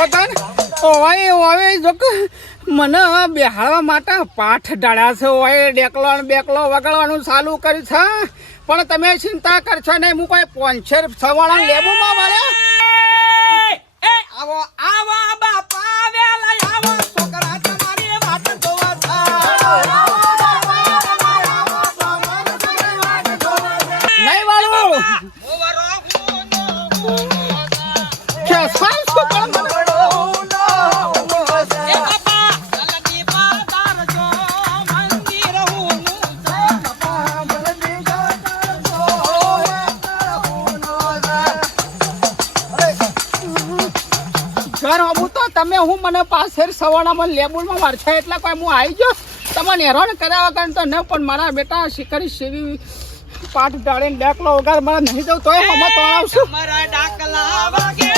છો તન ઓય ઓય જો મને બેહાડવા માટે પાઠ ડાળ્યા છે ઓય ડેકલો ને બેકલો વગાડવાનું ચાલુ કર્યું છે પણ તમે ચિંતા કરશો નહીં હું કોઈ પોંછેર સવાળા લેબુમાં મારે આવો આવો બાપા વેલા આવો છોકરા તમારી વાત જોવા નહીં વાળું કે સાવ શું પણ ઘર હમું તો તમે હું મને પાછળ સવાણામાં લેબુલમાં વારછા એટલે કોઈ હું આવી ગયો તમને હેરાન કર્યા વગર તો ન પણ મારા બેટા શિકારી સેવી પાઠ ડાળીને ડેકલો વગાડ મારે નહીં જવું તોય હમણાં તો આવશું મારા ડાકલા વાગે